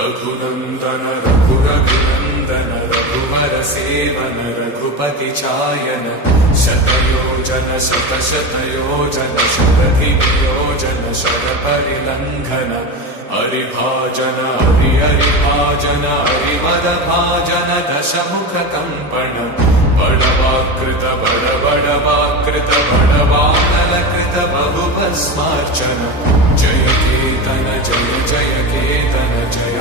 रघुनंदन रघुरघुनंदन रघुवर सेवन रघुपति चायन शतयोजन शतशतयोजन शतधियोजन शतपरिलंघन हरिभाजन हरिभाजन हरिमदभाजन दशमुख कंपन बड़वाकृत बड़वाकृत बड़वानलकृत बहुभस्मार्चन जय केतन जय जय केतन जय